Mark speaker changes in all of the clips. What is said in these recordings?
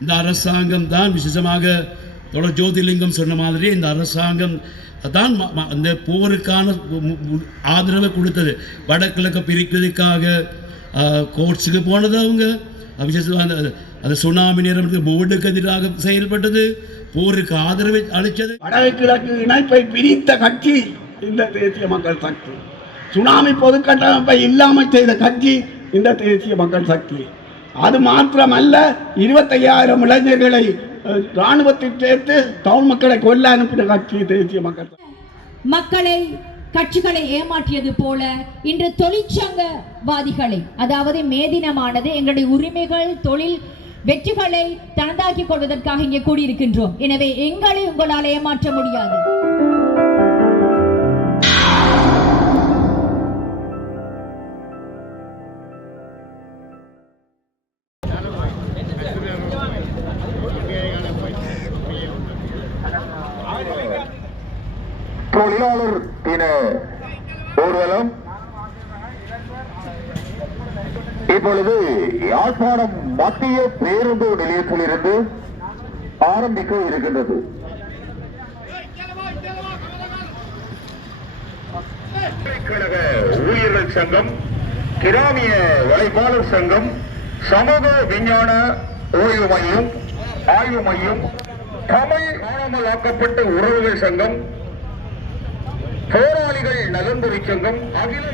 Speaker 1: இந்த அரசாங்கம் தான் விசேஷமாக தொடர் ஜோதிலிங்கம் சொன்ன மாதிரி இந்த அரசாங்கம் தான் இந்த போருக்கான மு- ஆதரவை கொடுத்தது. வடகிழக்கு பிரிக்கிறதுக்காக கோர்ட்ஸுக்கு போனது அவங்க. விசேஷமாக அந்த அந்த சுனாமி நேரம் போர்டுக்கு எதிராக செயல்பட்டது. போருக்கு ஆதரவை அளித்தது.
Speaker 2: வடகிழக்கு இணைப்பை பிரித்த கட்சி இந்த தேசிய மக்கள் சக்தி. சுனாமி பொதுக்கட்டமைப்பை இல்லாமல் செய்த கட்சி இந்த தேசிய மக்கள் சக்தி. அது மாத்திரமல்ல இருபத்தையாயிரம் இளைஞர்களை அஹ், இராணுவத்தில் சேர்த்து தமிழ் மக்களை கொல்ல அனுப்பின கட்சி தேசிய மக்கள்.
Speaker 3: மக்களை கட்சிகளை ஏமாற்றியது போல இன்று தொழிற்சங்கவாதிகளை அதாவது மேதினமானது எங்களுடைய உரிமைகள் தொழில் வெற்றிகளை தனதாக்கிக் கொள்வதற்காக இங்கே கூடியிருக்கின்றோம். எனவே எங்களை உங்களால் ஏமாற்ற முடியாது.
Speaker 4: என ஊர்வலம் இப்பொழுது யாழ்ப்பாணம் மத்திய பேருந்து நிலையத்தில் இருந்து ஆரம்பிக்க இருக்கின்றது கழக ஊழியர்கள் சங்கம் கிராமிய உழைப்பாளர் சங்கம் சமூக விஞ்ஞான ஓய்வு மையம் ஆய்வு மையம் தமிழ் காணாமல் ஆக்கப்பட்ட உறவுகள் சங்கம் போராளிகள் நலன்புரி சங்கம். அகில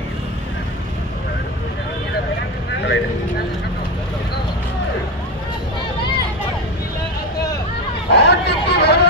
Speaker 4: ஆட்சிக்கு வருவதற்கு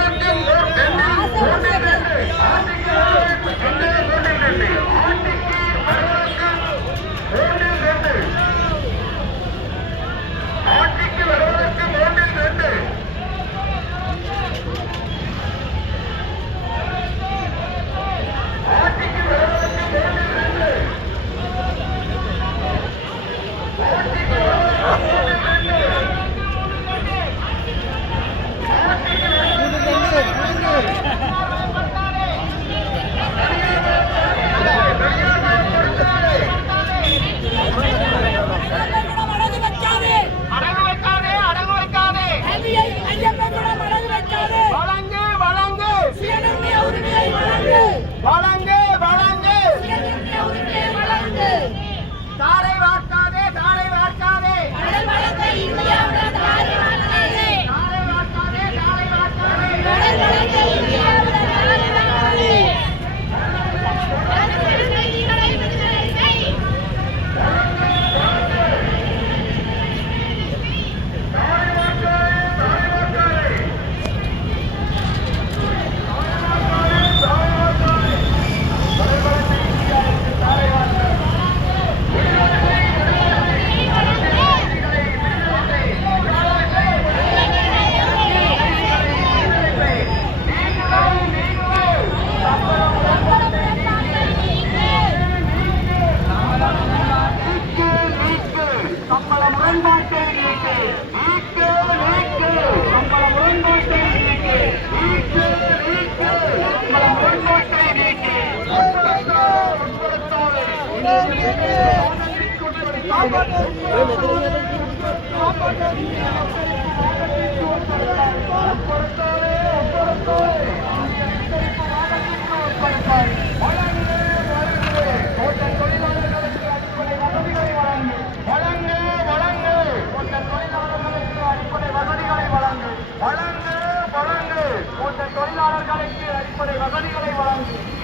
Speaker 5: தொழிலாளர்களுக்கு அடிப்படை வசதிகளை வழங்கும்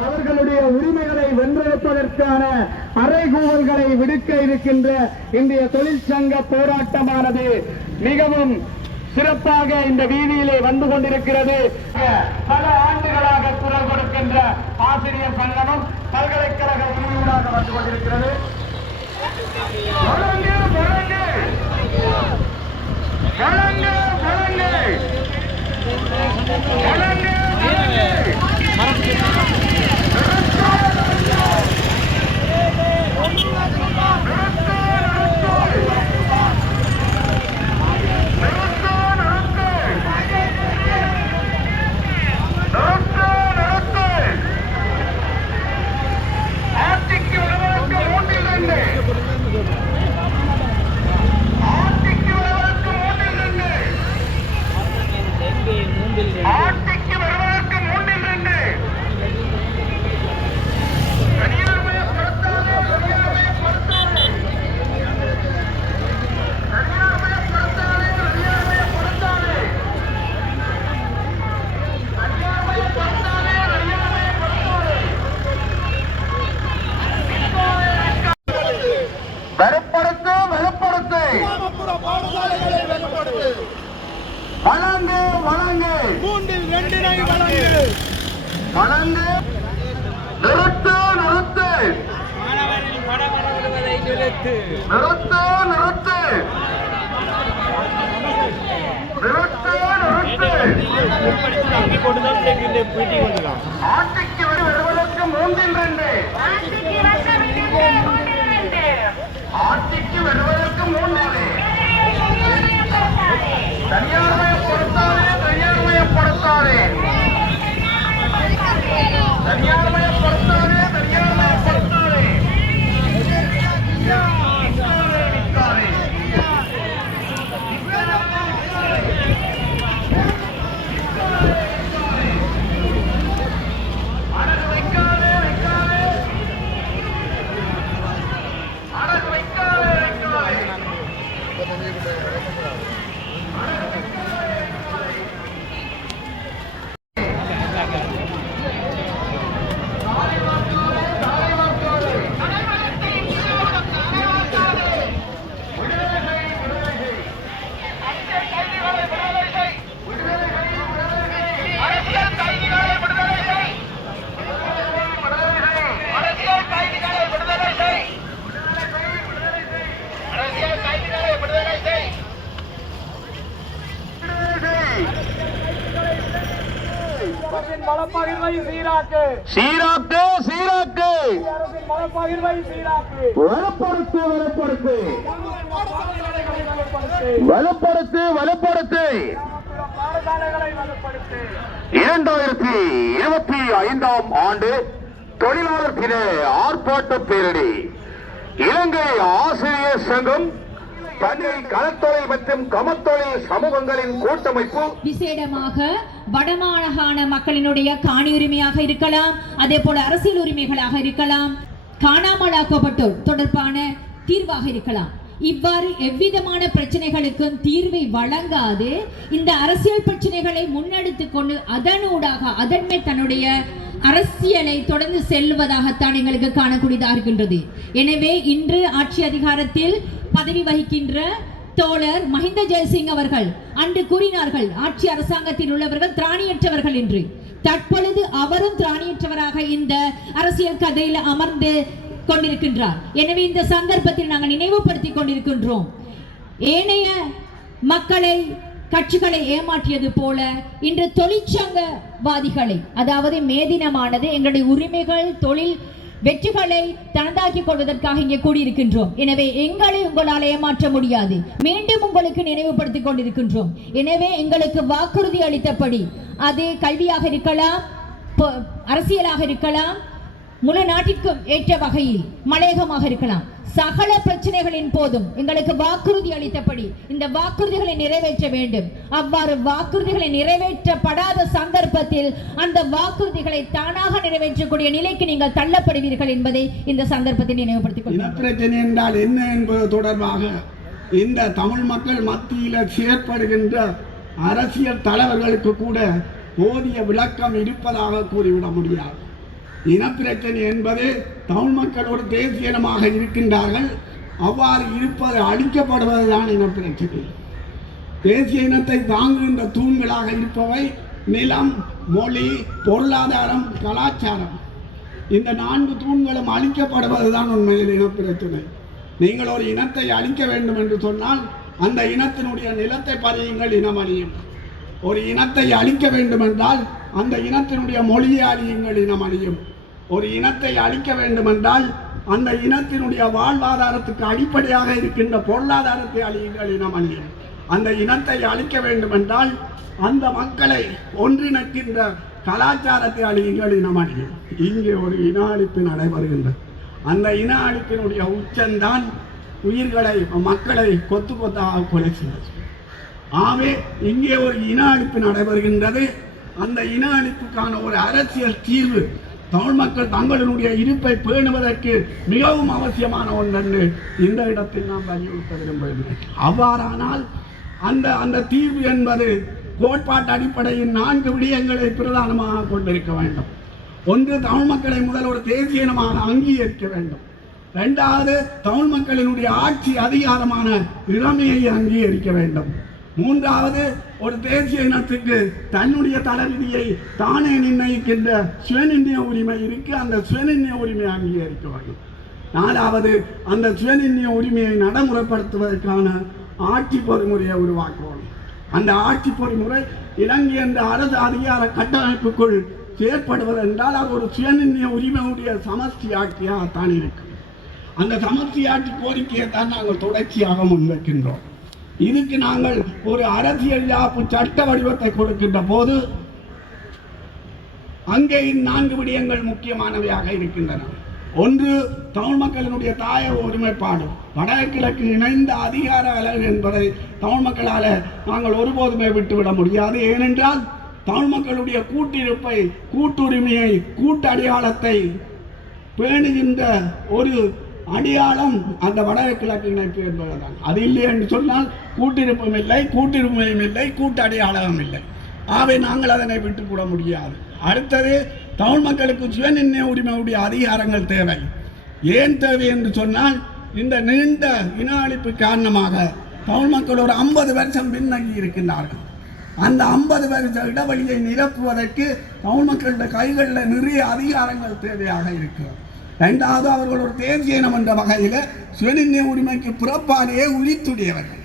Speaker 2: அவர்களுடைய உரிமைகளை வென்றெடுப்பதற்கான அறைகூவல்களை விடுக்க இருக்கின்ற இந்திய தொழிற்சங்க போராட்டமானது மிகவும் சிறப்பாக இந்த வீதியிலே வந்து கொண்டிருக்கிறது. பல ஆண்டுகளாக குரல் கொடுக்கின்ற ஆசிரியர் சங்கமும் பல்கலைக்கழக உரிமையூடாக வந்து கொண்டிருக்கிறது. வழங்கு,
Speaker 4: நிறுத்து ஆட்சிக்கு வருவதற்கு மூன்றில் ரெண்டு. ஆட்சிக்கு வருவதற்கு மூன்றில் தனியார்மயப்படுத்தாதே நிற்காதே. அடகு வைக்காதே வைக்காதே அடகு வைக்காதே வைக்காதே அரசியல் கைதிகளை விடுதலை செய் அரசியல் கைதிகளை விடுதலை செய் அரசியல் கைதிகளை விடுதலை செய்
Speaker 2: அரசின் மலப்பகிர்வை சீராக்கு.
Speaker 4: சீராக்கு சீராக்கு.
Speaker 2: அரசின் மலப்பகிர்வை சீராக்கு.
Speaker 4: வலுப்படுத்து வலுப்படுத்து.
Speaker 2: வலுப்படுத்து
Speaker 4: வலுப்படுத்து. இரண்டாயிரத்தி இருபத்தி ஐந்தாம் ஆண்டு தொழிலாளர் தின ஆர்ப்பாட்ட பேரணி. இலங்கை ஆசிரியர் சங்கம் தன்னை களத்தொழில் மற்றும் கமத்தொழில் சமூகங்களின் கூட்டமைப்பு
Speaker 3: விசேடமாக வடமாகாண மக்களினுடைய காணி உரிமையாக இருக்கலாம் அதே போல அரசியல் உரிமைகளாக இருக்கலாம் காணாமலாக்கப்பட்டோர் தொடர்பான தீர்வாக இருக்கலாம். இவ்வாறு எவ்விதமான பிரச்சனைகளுக்கும் தீர்வை வழங்காது இந்த அரசியல் பிரச்சனைகளை முன்னெடுத்து கொண்டு அதனூடாக அதன்மை தன்னுடைய அரசியலை தொடர்ந்து செல்வதாகத்தான் எங்களுக்கு காணக்கூடியதாக இருக்கின்றது. எனவே இன்று ஆட்சி அதிகாரத்தில் பதவி வகிக்கின்ற தோழர் மஹிந்த ஜெயசிங் அவர்கள். அன்று கூறினார்கள் ஆட்சி அரசாங்கத்தில் உள்ளவர்கள் திராணியற்றவர்கள் என்று. தற்பொழுது அவரும் திராணியற்றவராக இந்த அரசியல் கதையில் அமர்ந்து கொண்டிருக்கின்றார். எனவே இந்த சந்தர்ப்பத்தில் நாங்கள் நினைவுபடுத்திக் கொண்டிருக்கின்றோம். ஏனைய மக்களை கட்சிகளை ஏமாற்றியது போல இன்று தொழிற்சங்கவாதிகளை அதாவது மேதினமானது எங்களுடைய உரிமைகள் தொழில் வெற்றிகளை தனதாக்கிக் கொள்வதற்காக இங்கே கூடியிருக்கின்றோம். எனவே எங்களை உங்களால் ஏமாற்ற முடியாது. மீண்டும் உங்களுக்கு நினைவுபடுத்திக் கொண்டிருக்கின்றோம். எனவே எங்களுக்கு வாக்குறுதி அளித்தபடி அது கல்வியாக இருக்கலாம் அரசியலாக இருக்கலாம் முழு நாட்டிற்கும் ஏற்ற வகையில் மலையகமாக இருக்கலாம். சகல பிரச்சனைகளின் போதும் எங்களுக்கு வாக்குறுதி அளித்தபடி இந்த வாக்குறுதிகளை நிறைவேற்ற வேண்டும். அவ்வாறு வாக்குறுதிகளை நிறைவேற்றப்படாத சந்தர்ப்பத்தில் அந்த வாக்குறுதிகளை தானாக நிறைவேற்றக்கூடிய நிலைக்கு நீங்கள் தள்ளப்படுவீர்கள் என்பதை இந்த சந்தர்ப்பத்தில் நினைவுபடுத்திக் கொள்ளுங்கள்.
Speaker 2: பிரச்சனை என்றால் என்ன என்பது தொடர்பாக இந்த தமிழ் மக்கள் மத்தியில் செயற்படுகின்ற அரசியல் தலைவர்களுக்கு கூட போதிய விளக்கம் இருப்பதாக கூறிவிட முடியாது. இனப்பிரச்சனை என்பது தமிழ் மக்களோடு ஒரு தேசிய இனமாக இருக்கின்றார்கள். அவ்வாறு இருப்பது அழிக்கப்படுவதுதான் இனப்பிரச்சனை. தேசிய இனத்தை தாங்குகின்ற தூண்களாக இருப்பவை நிலம் மொழி பொருளாதாரம் கலாச்சாரம். இந்த நான்கு தூண்களும் அழிக்கப்படுவதுதான் உண்மையில் இனப்பிரச்சனை. நீங்கள் ஒரு இனத்தை அழிக்க வேண்டும் என்று சொன்னால் அந்த இனத்தினுடைய நிலத்தை பதியுங்கள் இனம் அழியும். ஒரு இனத்தை அழிக்க வேண்டும் என்றால் அந்த இனத்தினுடைய மொழியை அழியுங்கள் இனம் அழியும். ஒரு இனத்தை அழிக்க வேண்டுமென்றால் அந்த இனத்தினுடைய வாழ்வாதாரத்துக்கு அடிப்படையாக இருக்கின்ற பொருளாதாரத்தை அழியுங்கள் இனம் அழியும் அந்த இனத்தை அழிக்க வேண்டுமென்றால் அந்த மக்களை ஒன்றிணைக்கின்ற கலாச்சாரத்தை அழியுங்கள் இனம் அழியும் இங்கே ஒரு இன அழிப்பு நடைபெறுகின்றது. அந்த இன அழிப்பினுடைய உச்சந்தான் உயிர்களை மக்களை கொத்து கொத்தாக கொலை செய்வது ஆகவே இங்கே ஒரு இன அழிப்பு நடைபெறுகின்றது. அந்த இன அழிப்புக்கான ஒரு அரசியல் தீர்வு தமிழ் மக்கள் தங்களுடைய இருப்பை பேணுவதற்கு மிகவும் அவசியமான ஒன்றென்று இந்த இடத்தில் நாம் வலியுறுத்த விரும்புகிறேன். அவ்வாறானால் அந்த அந்த தீர்வு என்பது கோட்பாட்டு அடிப்படையில் நான்கு விடயங்களை பிரதானமாக கொண்டிருக்க வேண்டும். ஒன்று தமிழ் மக்களை முதல் ஒரு தேசிய இனமாக அங்கீகரிக்க வேண்டும். ரெண்டாவது தமிழ் மக்களினுடைய ஆட்சி அதிகாரமான இளமையை அங்கீகரிக்க வேண்டும். மூன்றாவது ஒரு தேசிய இனத்துக்கு தன்னுடைய தளபதியை தானே நிர்ணயிக்கின்ற சுயநிர்ணய உரிமை இருக்கு. அந்த சுயநிர்ணய உரிமையை அங்கீகரிக்க வேண்டும் நாலாவது அந்த சுயநிர்ணய உரிமையை நடைமுறைப்படுத்துவதற்கான ஆட்சி பொறிமுறையை உருவாக்குவோம். அந்த ஆட்சி பொறிமுறை இலங்கை என்ற அரசு அதிகார கட்டமைப்புக்குள் செயற்படுவது என்றால் அது ஒரு சுயநிர்ணய உரிமையுடைய சமஷ்டி ஆட்சியாகத்தான் இருக்கும். அந்த சமஷ்டி ஆட்சி கோரிக்கையை தான் நாங்கள் தொடர்ச்சியாக முன்வைக்கின்றோம். இதுக்கு நாங்கள் ஒரு அரசியல் யாப்பு சட்ட வடிவத்தை கொடுக்கின்ற போது அங்கே நான்கு விடயங்கள் முக்கியமானவையாக இருக்கின்றன. ஒன்று தமிழ் மக்களினுடைய தாய ஒருமைப்பாடு. வடகிழக்கு இணைந்த அதிகார அளவு என்பதை தமிழ் மக்களால் நாங்கள் ஒருபோதுமே விட்டுவிட முடியாது. ஏனென்றால் தமிழ் மக்களுடைய கூட்டிருப்பை கூட்டுரிமையை கூட்டடையாளத்தை பேணுகின்ற ஒரு அடையாளம் அந்த வடகிழக்கு இணைப்பு என்பதுதான் அது இல்லை என்று சொன்னால் கூட்டிருப்பும் இல்லை கூட்டிருமையும் இல்லை கூட்டு அடையாளமும் இல்லை. ஆகவே நாங்கள் அதனை விட்டுக்கூட முடியாது. அடுத்தது தமிழ் மக்களுக்கு சுயநிர்ணய உரிமையுடைய அதிகாரங்கள் தேவை. ஏன் தேவை என்று சொன்னால் இந்த நீண்ட இன அழிப்பு காரணமாக தமிழ் மக்கள் ஒரு ஐம்பது வருஷம் பின்னங்கி இருக்கின்றார்கள். அந்த ஐம்பது வருஷ இடைவெளியை நிரப்புவதற்கு தமிழ் மக்களுடைய கைகளில் நிறைய அதிகாரங்கள் தேவையாக இருக்கிறது. ரெண்டாவது அவர்கள் ஒரு தேசிய இனம் என்ற வகையில் சுயநிர்ணய உரிமைக்கு பிறப்பாலேயே உரித்துடையவர்கள்.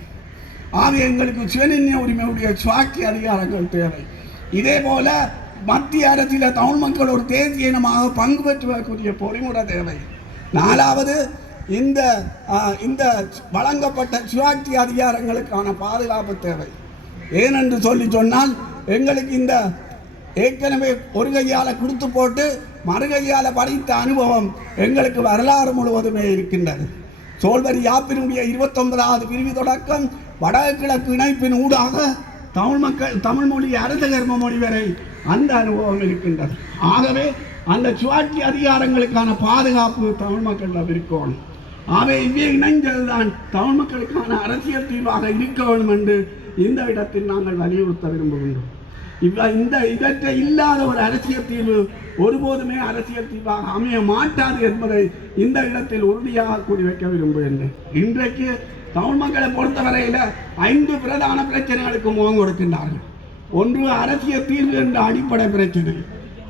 Speaker 2: ஆக எங்களுக்கு சுயநிர்ணய உரிமையுடைய சுவாக்கி அதிகாரங்கள் தேவை. இதே போல மத்திய அரசில் தமிழ் மக்கள் ஒரு தேசிய இனமாக பங்கு பெற்றுவதற்குரிய பொறிமுறை தேவை. நாலாவது இந்த இந்த வழங்கப்பட்ட சுயாட்சி அதிகாரங்களுக்கான பாதுகாப்பு தேவை. ஏனென்று சொல்லி சொன்னால் எங்களுக்கு இந்த ஏற்கனவே ஒரு கையால் கொடுத்து போட்டு மறு கையால் படித்த அனுபவம் எங்களுக்கு வரலாறு முழுவதுமே இருக்கின்றது. சோல்வரி யாப்பினுடைய இருபத்தொன்பதாவது பிரிவு தொடக்கம் வடகிழக்கு இணைப்பின் ஊடாக தமிழ் மக்கள் தமிழ் மொழி அரச கர்ம மொழி வரை அந்த அனுபவம் இருக்கின்றது. ஆகவே அந்த சுவாட்சி அதிகாரங்களுக்கான பாதுகாப்பு தமிழ் மக்களிடம் இருக்கணும் ஆகவே இவை இணைந்ததுதான் தமிழ் மக்களுக்கான அரசியல் தீர்வாக இருக்க வேண்டும் என்று இந்த இடத்தில் நாங்கள் வலியுறுத்த விரும்புகின்றோம். இந்த இவற்றை இல்லாத ஒரு அரசியல் தீர்வு ஒருபோதுமே அரசியல் தீர்வாக அமைய மாட்டாது என்பதை இந்த இடத்தில் உறுதியாக கூறி வைக்க விரும்புகின்றேன். இன்றைக்கு தமிழ் மக்களை பொறுத்தவரையில் ஐந்து பிரதான பிரச்சனைகளுக்கு முகம் கொடுக்கின்றார்கள். ஒன்று அரசியல் தீர்வு என்ற அடிப்படை பிரச்சனை.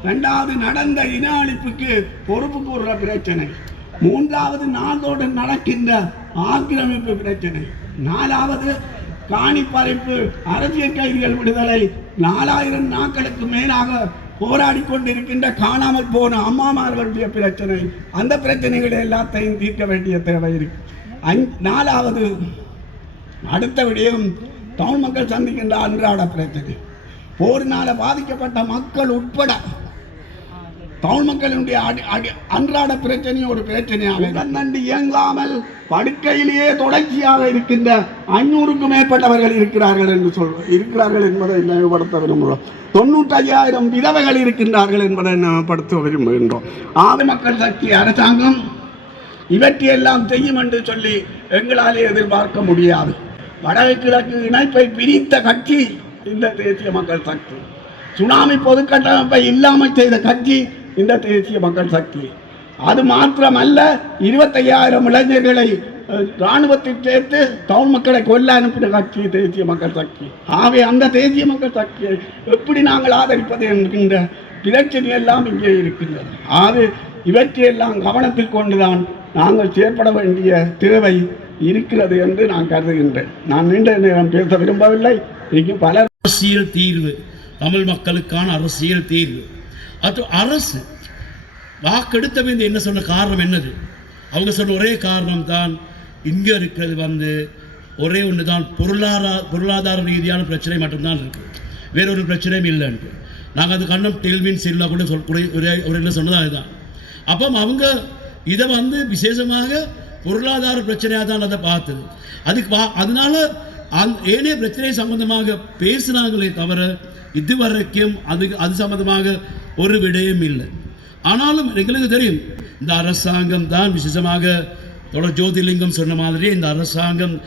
Speaker 2: இரண்டாவது நடந்த இன அழிப்புக்கு பொறுப்பு கூறுற பிரச்சனை. மூன்றாவது நாளோடு நடக்கின்ற ஆக்கிரமிப்பு பிரச்சனை. நாலாவது காணி பறிப்பு அரசியல் கைதிகள் விடுதலை. நாலாயிரம் நாட்களுக்கு மேலாக போராடி கொண்டிருக்கின்ற காணாமல் போன அம்மாமார்களுடைய பிரச்சனை. அந்த பிரச்சனைகளை எல்லாத்தையும் தீர்க்க வேண்டிய தேவை இருக்கு. அஞ் நாலாவது அடுத்த விடயம் தமிழ் மக்கள் சந்திக்கின்ற அன்றாட பிரச்சனை. போரினால பாதிக்கப்பட்ட மக்கள் உட்பட தமிழ் மக்களினுடைய அடி அடி அன்றாட பிரச்சனை ஒரு பிரச்சனையாக கண்ணண்டு இயங்காமல் படுக்கையிலேயே தொடர்ச்சியாக இருக்கின்ற ஐநூறுக்கும் மேற்பட்டவர்கள் இருக்கிறார்கள் என்று சொல்றோம் இருக்கிறார்கள் என்பதை நினைவுபடுத்த விரும்புகிறோம். தொண்ணூற்றி ஐயாயிரம் விதவைகள் இருக்கின்றார்கள் என்பதை நினைவுபடுத்த விரும்புகின்றோம். ஆதி மக்கள் சக்தி அரசாங்கம் இவற்றையெல்லாம் செய்யும் என்று சொல்லி எங்களாலே எதிர்பார்க்க முடியாது. வடகிழக்கு இணைப்பை பிரித்த கட்சி இந்த தேசிய மக்கள் சக்தி. சுனாமி பொதுக்கட்டமைப்பை இல்லாமல் செய்த கட்சி இந்த தேசிய மக்கள் சக்தி. அது மாத்திரமல்ல இருபத்தையாயிரம் இளைஞர்களை அஹ், இராணுவத்தில் சேர்த்து தமிழ் மக்களை கொல்ல அனுப்பின கட்சி தேசிய மக்கள் சக்தி. ஆகவே அந்த தேசிய மக்கள் சக்தியை எப்படி நாங்கள் ஆதரிப்பது என்கின்ற பிரச்சனை எல்லாம் இங்கே இருக்கின்றது. ஆகவே இவற்றையெல்லாம் கவனத்தில் கொண்டுதான் நாங்கள் செயற்பட வேண்டிய தேவை இருக்கிறது என்று நான் கருதுகின்றேன். நான் நீண்ட நேரம் பேச விரும்பவில்லை இங்கு பல
Speaker 1: அரசியல் தீர்வு. தமிழ் மக்களுக்கான அரசியல் தீர்வு. அது அரசு. வாக்கெடுத்தவங்க என்ன சொன்ன காரணம் என்னது? அவங்க சொன்ன ஒரே காரணம் தான் இங்கே இருக்கிறது வந்து ஒரே ஒன்று தான் பொருளாதார பொருளாதார ரீதியான பிரச்சனை மட்டும்தான் இருக்குது வேற ஒரு பிரச்சனையும் இல்லைன்ட்டு நாங்கள் அது கண்ணம் டெல்வின் சில்லா கூட சொல் கூட ஒரே ஒரு என்ன சொன்னதாக அதுதான். அப்போ அவங்க இதை வந்து விசேஷமாக பொருளாதார பிரச்சனையாக தான் அதை பார்த்தது. அதுக்கு பா அதனால அந் ஏனைய பிரச்சனை சம்பந்தமாக பேசினார்களே தவிர இதுவரைக்கும் அது அது சம்பந்தமாக ஒரு விடயம் இல்லை. ஆனாலும் எங்களுக்கு தெரியும் இந்த அரசாங்கம் தான் விசேஷமாக தொடர் ஜோதிலிங்கம் சொன்ன மாதிரி இந்த அரசாங்கம்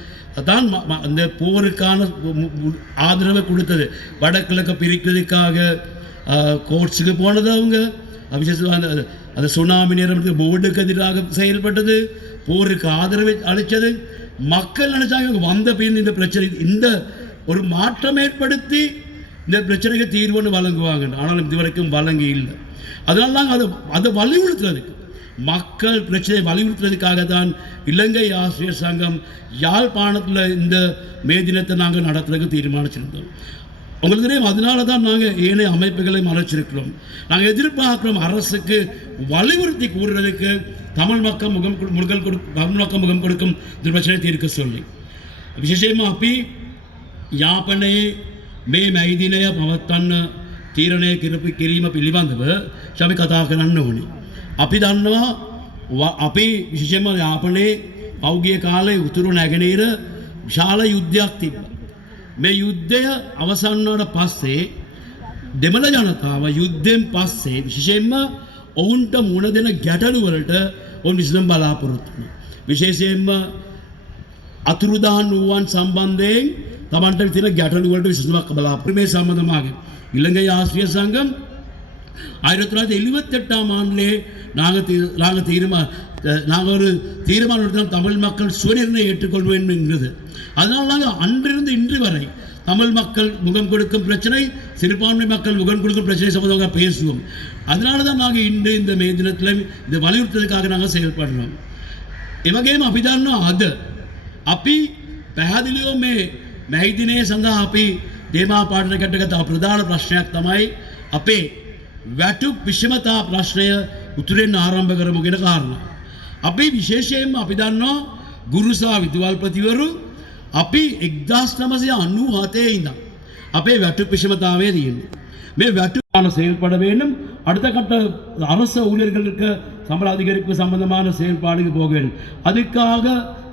Speaker 1: தான் இந்த போருக்கான மு- ஆதரவை கொடுத்தது. வடகிழக்கு பிரிக்கிறதுக்காக கோர்ட்ஸுக்கு போனது அவங்க. அபிஷேகம் அந்த அந்த சுனாமி நேரத்துக்கு போர்டுக்கு எதிராக செயல்பட்டது போருக்கு ஆதரவை அளித்தது மக்கள் நினைச்சாங்க வந்த பின் இந்த பிரச்சனை இந்த ஒரு மாற்றம் ஏற்படுத்தி இந்த பிரச்சனைக்கு தீர்வுன்னு வழங்குவாங்க ஆனாலும் இதுவரைக்கும் வழங்கி இல்லை அதனால தான் அதை அதை வலியுறுத்துறதுக்கு மக்கள் பிரச்சனையை வலியுறுத்துறதுக்காக தான் இலங்கை ஆசிரியர் சங்கம் யாழ்ப்பாணத்தில் இந்த மே தினத்தை நாங்கள் நடத்துறதுக்கு தீர்மானிச்சிருந்தோம் உங்களுக்கு தெரியும் அதனால தான் நாங்கள் ஏனைய அமைப்புகளை மறைச்சிருக்கிறோம் நாங்கள் எதிர்பார்க்கிறோம் அரசுக்கு வலியுறுத்தி கூறுறதுக்கு தமிழ் மக்கள் முகம் கொடு- முகல் கொடு தமிழ் மக்கள் முகம் கொடுக்கும் இந்த பிரச்சனை தீர்க்க சொல்லி විශේෂයෙන්ම අපි යාපනයේ මේ මැයිදිනය පවත්වන්න තීරණය කරපු කිරීම පිළිබඳව ශමි කතා කරන්න ඕනේ. අපි දන්නවා ව- අපි විශේෂයෙන්ම යාපනයේ පෞගිය කාලේ උතුරු නැගෙනීර විශාල යුද්ධයක් තිබ්බ. මේ යුද්ධය අවසන් වුණාට පස්සේ දෙමළ ජනතාව යුද්ධයෙන් පස්සේ විශේෂයෙන්ම ඔවුන්ට මුණ දෙන ගැටලු වලට ඔවුන් විසඳුම් බලාපොරොත්තු වෙනවා. විශේෂයෙන්ම අතුරුදහන් වූවන් සම්බන්ධයෙන් තමන්ට තියෙන ගැටලු වලට විසඳුමක් බලාපොරොත්තු මේ සම්බන්ධමාගේ ඉලංගයි ආශ්‍රිය සංගම් ආயிரத்தி தொள்ளாயிரத்தி எழுபத்தெட்டாம் ஆண்டிலே நாங்கள் நாங்கள் தீர்மா நாங்கள் ஒரு தீர்மானம் எடுத்தோம் தமிழ் மக்கள் சுயநிர்ணயம் ஏற்றுக்கொள்வேன் என்கிறது அதனால் நாங்கள் அன்றிருந்து இன்று வரை தமிழ் மக்கள் முகம் கொடுக்கும் பிரச்சனை சிறுபான்மை மக்கள் முகம் கொடுக்கும் பிரச்சனை சம்பந்தமாக பேசுவோம் அதனால தான் நாங்கள் இன்று இந்த மே தினத்தில் இந்த வலியுறுத்தலுக்காக நாங்கள் செயல்படுறோம் එවගේම අපි දන්නවා අද අපි පැහැදිලියෝ මේ මැහිදිනය සඳහා අපි දේමා පාටන කැටගත ප්‍රධාන ප්‍රශ්නයක් තමයි අපේ වැටුක් විෂමතා ප්‍රශ්නය උතුරෙන් ආරම්භ කරමු ගෙන කාරණ. අපි விசேஷம் අපි දන්නවා ගුරුසා විදුවල්පතිවරු අපි එක්දස් නමසය අන්නු හතේ ඉඳම්. අපේ වැටු பிஷமதாவே තියෙන්නේ. මේ වැටුකාன செயல்பட வேண்டும் அடுத்த கட்ட அரச ஊழியர்களுக்கு சம்பள அதிகரிப்பு சம்பந்தமான செயல்பாடுக்கு போக வேண்டும் அதுக்காக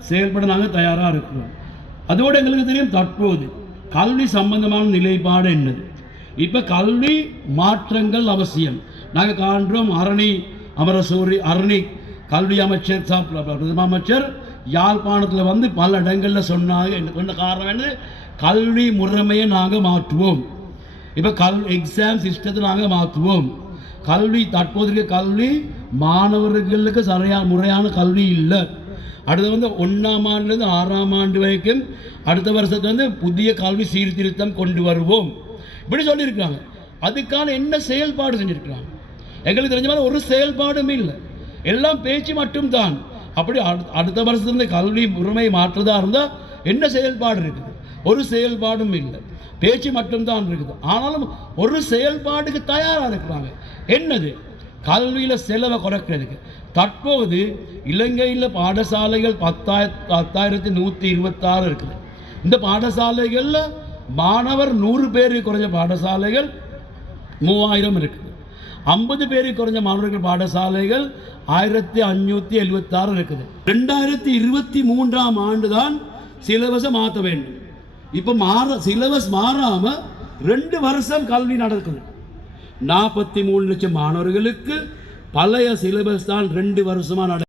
Speaker 1: செயல்பட நாங்கள் தயாராக இருக்கிறோம் அதோடு எங்களுக்கு தெரியும் தற்போது கல்வி சம்பந்தமான நிலைப்பாடு என்னது இப்போ கல்வி மாற்றங்கள் அவசியம் நாங்கள் காண்றோம் அரணி அமரசூரி அரணி கல்வி அமைச்சர் பிரதம அமைச்சர் யாழ்ப்பாணத்தில் வந்து பல இடங்களில் சொன்னாங்க. என்ன சொன்ன காரணம் என்ன கல்வி முறைமையை நாங்கள் மாற்றுவோம். இப்போ கல் எக்ஸாம் சிஸ்டத்தை நாங்கள் மாற்றுவோம். கல்வி தற்போதைய கல்வி மாணவர்களுக்கு சரியான முறையான கல்வி இல்லை. அடுத்து வந்து ஒன்றாம் ஆண்டுலேருந்து ஆறாம் ஆண்டு வரைக்கும் அடுத்த வருஷத்துல வந்து புதிய கல்வி சீர்திருத்தம் கொண்டு வருவோம். இப்படி சொல்லியிருக்காங்க அதுக்கான என்ன செயல்பாடு செஞ்சுருக்கிறாங்க? எங்களுக்கு தெரிஞ்ச மாதிரி ஒரு செயல்பாடும் இல்லை. எல்லாம் பேச்சு மட்டும்தான். அப்படி அடுத்த- அடுத்த வருஷத்துல கல்வி உரிமை மாற்றுதா இருந்தால் என்ன செயல்பாடு இருக்குது? ஒரு செயல்பாடும் இல்லை. பேச்சு மட்டும்தான் இருக்குது. ஆனாலும் ஒரு செயல்பாடுக்கு தயாராக இருக்கிறாங்க. என்னது? கல்வியில் செலவை குறைக்கிறதுக்கு. தற்போது இலங்கையில் பாடசாலைகள் பத்தாய பத்தாயிரத்தி நூற்றி இருபத்தாறு இருக்குது. இந்த பாடசாலைகளில் மாணவர் நூறு பேருக்கு குறைஞ்ச பாடசாலைகள் மூவாயிரம் இருக்குது. ஐம்பது பேருக்கு குறைஞ்ச மாணவர்கள் பாடசாலைகள் ஆயிரத்தி அஞ்சூற்றி எழுபத்தாறு இருக்குது. ரெண்டாயிரத்தி இருபத்தி மூன்றாம் ஆண்டு தான் சிலபஸை மாற்ற வேண்டும். இப்போ மாற சிலபஸ் மாறாமல் ரெண்டு வருஷம் கல்வி நடக்குது. நாற்பத்தி மூணு லட்சம் மாணவர்களுக்கு பழைய சிலபஸ் தான் ரெண்டு வருஷமாக நட